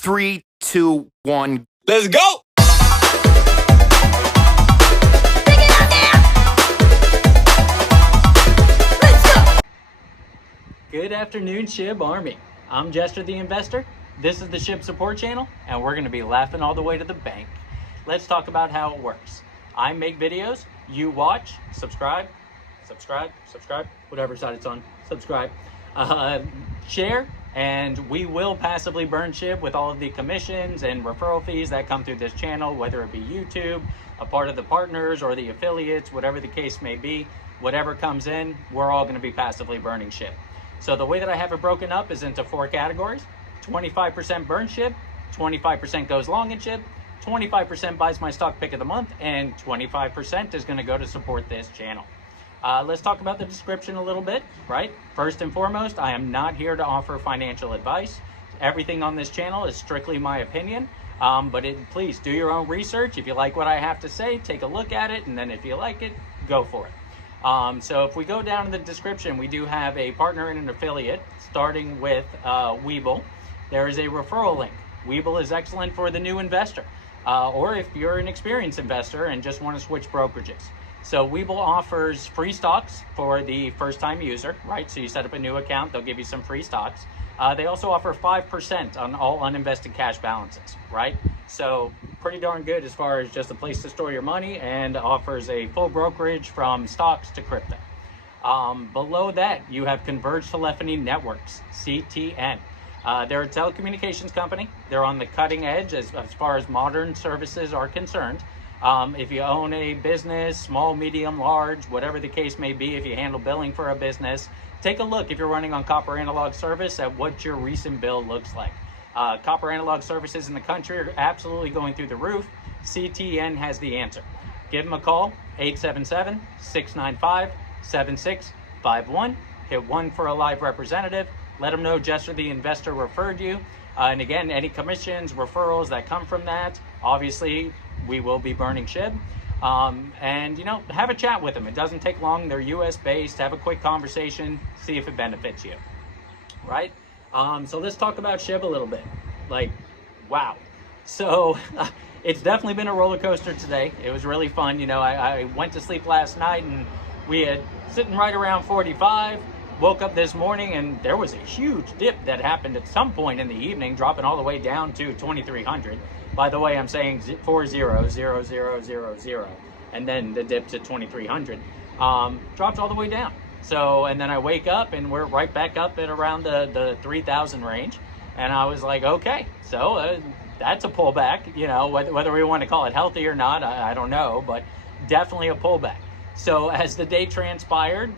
3, 2, 1. Let's go! Good afternoon, Shib Army. I'm Jester the Investor. This is the Shib support channel, and we're going to be laughing all the way to the bank. Let's talk about how it works. I make videos, you watch, subscribe, whatever side it's on, subscribe, share, and we will passively burn Shib with all of the commissions and referral fees that come through this channel, whether it be YouTube, a part of the partners or the affiliates, whatever the case may be. Whatever comes in, we're all going to be passively burning Shib. So the way that I have it broken up is into 4 categories. 25% burn Shib, 25% goes long in Shib, 25% buys my stock pick of the month, and 25% is going to go to support this channel. Let's talk about the description a little bit, right? First and foremost, I am not here to offer financial advice. Everything on this channel is strictly my opinion, but please do your own research. If you like what I have to say, take a look at it, and then if you like it, go for it. So if we go down to the description, we do have a partner and an affiliate, starting with Webull. There is a referral link. Webull is excellent for the new investor, or if you're an experienced investor and just want to switch brokerages. So Webull offers free stocks for the first-time user, right? So you set up a new account, they'll give you some free stocks. They also offer 5% on all uninvested cash balances, right? So pretty darn good as far as just a place to store your money, and offers a full brokerage from stocks to crypto. Below that, you have Converged Telephony Networks, CTN. They're a telecommunications company. They're on the cutting edge as far as modern services are concerned. If you own a business, small, medium, large, whatever the case may be, if you handle billing for a business, take a look if you're running on copper analog service at what your recent bill looks like. Copper analog services in the country are absolutely going through the roof. CTN has the answer. Give them a call, 877-695-7651. Hit 1 for a live representative. Let them know Jester the Investor referred you. And again, any commissions, referrals that come from that, obviously we will be burning Shib. And have a chat with them. It doesn't take long. They're US based. Have a quick conversation, see if it benefits you, right? So let's talk about Shib a little bit. Wow. So it's definitely been a roller coaster today. It was really fun. I went to sleep last night and we had sitting right around 45. Woke up this morning and there was a huge dip that happened at some point in the evening, dropping all the way down to 2,300. By the way, I'm saying 40,000, and then the dip to 2,300. Dropped all the way down. So, and then I wake up and we're right back up at around the 3,000 range. And I was like, okay, so that's a pullback, whether we want to call it healthy or not, I don't know, but definitely a pullback. So as the day transpired,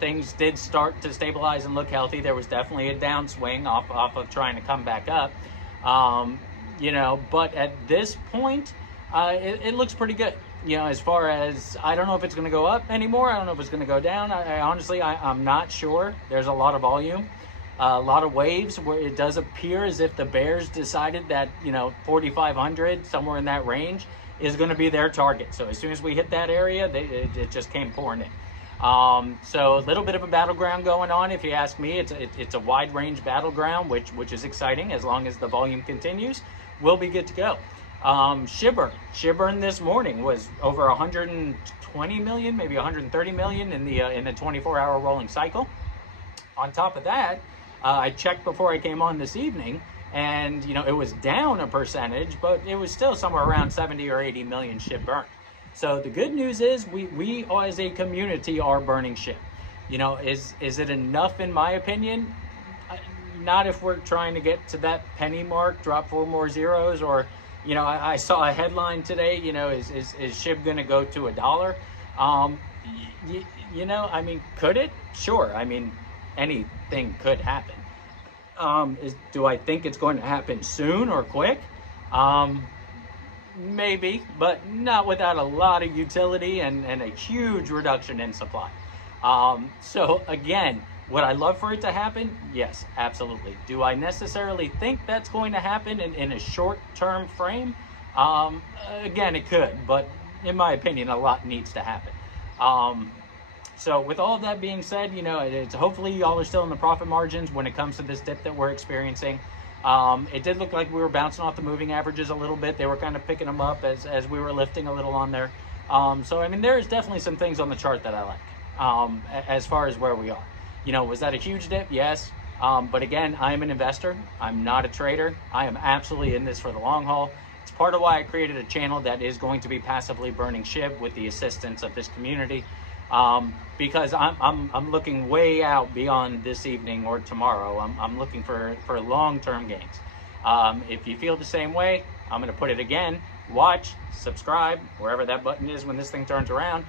things did start to stabilize and look healthy. There was definitely a downswing off of trying to come back up. But at this point, it looks pretty good. As far as, I don't know if it's going to go up anymore. I don't know if it's going to go down. Honestly, I'm not sure. There's a lot of volume, a lot of waves where it does appear as if the bears decided that, 4,500, somewhere in that range, is going to be their target. So as soon as we hit that area, it just came pouring in. So a little bit of a battleground going on. If you ask me, it's a wide range battleground, which is exciting. As long as the volume continues, we'll be good to go. Shibarium this morning was over 120 million, maybe 130 million in the 24-hour rolling cycle. On top of that, I checked before I came on this evening, and it was down a percentage, but it was still somewhere around 70 or 80 million Shib burned. So the good news is we as a community are burning Shib. Is it enough in my opinion? Not if we're trying to get to that penny mark, drop 4 more zeros, or I saw a headline today, is Shib going to go to $1? Could it? Sure. Anything could happen. Do I think it's going to happen soon or quick? Maybe, but not without a lot of utility and a huge reduction in supply. So again, would I love for it to happen? Yes, absolutely. Do I necessarily think that's going to happen in a short-term frame? Again, it could, but in my opinion, a lot needs to happen. So with all of that being said, hopefully y'all are still in the profit margins when it comes to this dip that we're experiencing. It did look like we were bouncing off the moving averages a little bit. They were kind of picking them up as we were lifting a little on there. So I mean, there's definitely some things on the chart that I like as far as where we are. You know, was that a huge dip? Yes. But again, I'm an investor. I'm not a trader. I am absolutely in this for the long haul. It's part of why I created a channel that is going to be passively burning SHIB with the assistance of this community. Because I'm looking way out beyond this evening or tomorrow. I'm looking for long-term gains. If you feel the same way, I'm going to put it again. Watch, subscribe, wherever that button is when this thing turns around.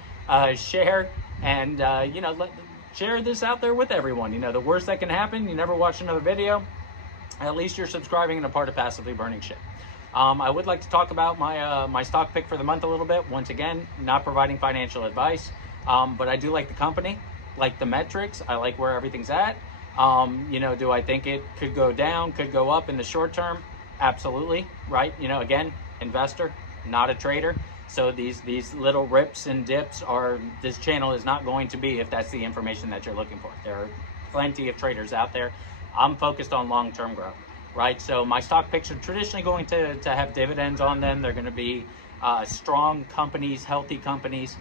Share, and you know, share this out there with everyone. You know, the worst that can happen, you never watch another video. At least you're subscribing and a part of passively burning SHIB. I would like to talk about my stock pick for the month a little bit. Once again, not providing financial advice. But I do like the company, like the metrics. I like where everything's at. You know, do I think it could go down, could go up in the short term? Absolutely, right? You know, again, investor, not a trader. So these little rips and dips this channel is not going to be if that's the information that you're looking for. There are plenty of traders out there. I'm focused on long-term growth, right? So my stock picks are traditionally going to have dividends on them. They're going to be strong companies, healthy companies.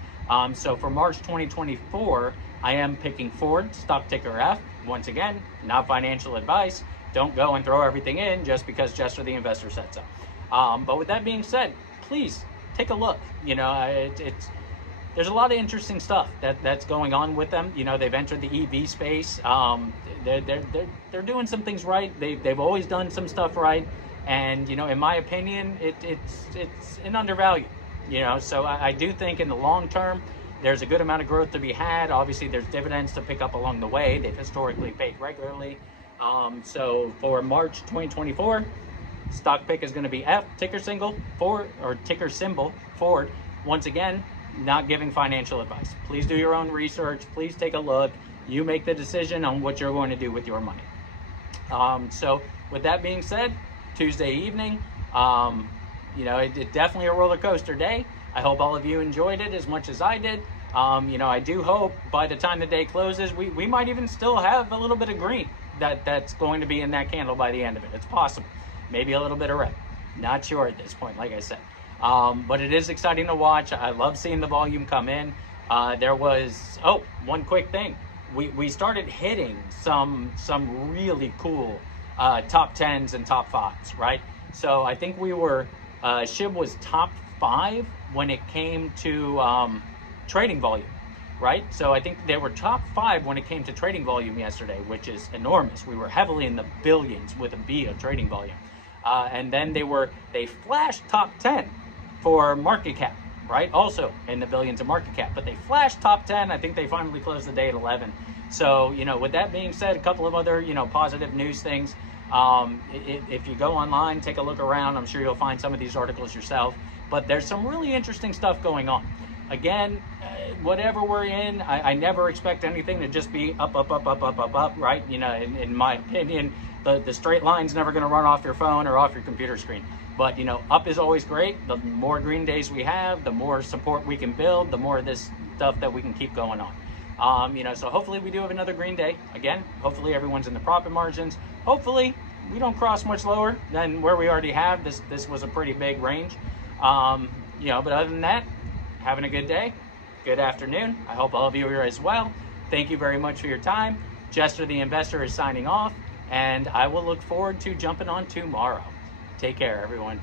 So for March 2024, I am picking Ford, stock ticker F. Once again, not financial advice. Don't go and throw everything in just because Jester the investor said so. But with that being said, please take a look. You know, there's a lot of interesting stuff that's going on with them. You know, they've entered the EV space. They're doing some things right. They've always done some stuff right. And, you know, in my opinion, it's an undervalue. You know, so I do think in the long term, there's a good amount of growth to be had. Obviously, there's dividends to pick up along the way. They've historically paid regularly. So for March 2024, stock pick is going to be F, ticker symbol Ford. Once again, not giving financial advice. Please do your own research. Please take a look. You make the decision on what you're going to do with your money. So with that being said, Tuesday evening, you know, it's definitely a roller coaster day. I hope all of you enjoyed it as much as I did. You know, I do hope by the time the day closes, we might even still have a little bit of green that's going to be in that candle by the end of it. It's possible. Maybe a little bit of red. Not sure at this point, like I said. But it is exciting to watch. I love seeing the volume come in. There was, one quick thing. We started hitting some really cool top 10s and top 5s, right? So I think we were, SHIB was top 5 when it came to trading volume, right? So I think they were top 5 when it came to trading volume yesterday, which is enormous. We were heavily in the billions with a B of trading volume. And then they flashed top 10 for market cap, right? Also in the billions of market cap, but they flashed top 10. I think they finally closed the day at 11. So, you know, with that being said, a couple of other, you know, positive news things. If you go online, take a look around, I'm sure you'll find some of these articles yourself, but there's some really interesting stuff going on. Again, whatever we're in, I never expect anything to just be up, right? You know, in my opinion, the straight line's never going to run off your phone or off your computer screen. But, you know, up is always great. The more green days we have, the more support we can build, the more of this stuff that we can keep going on. You know, so hopefully we do have another green day. Again, hopefully everyone's in the profit margins. Hopefully we don't cross much lower than where we already have. This was a pretty big range. You know, but other than that, having a good day, good afternoon. I hope all of you are as well. Thank you very much for your time. Jester the Investor is signing off, and I will look forward to jumping on tomorrow. Take care, everyone.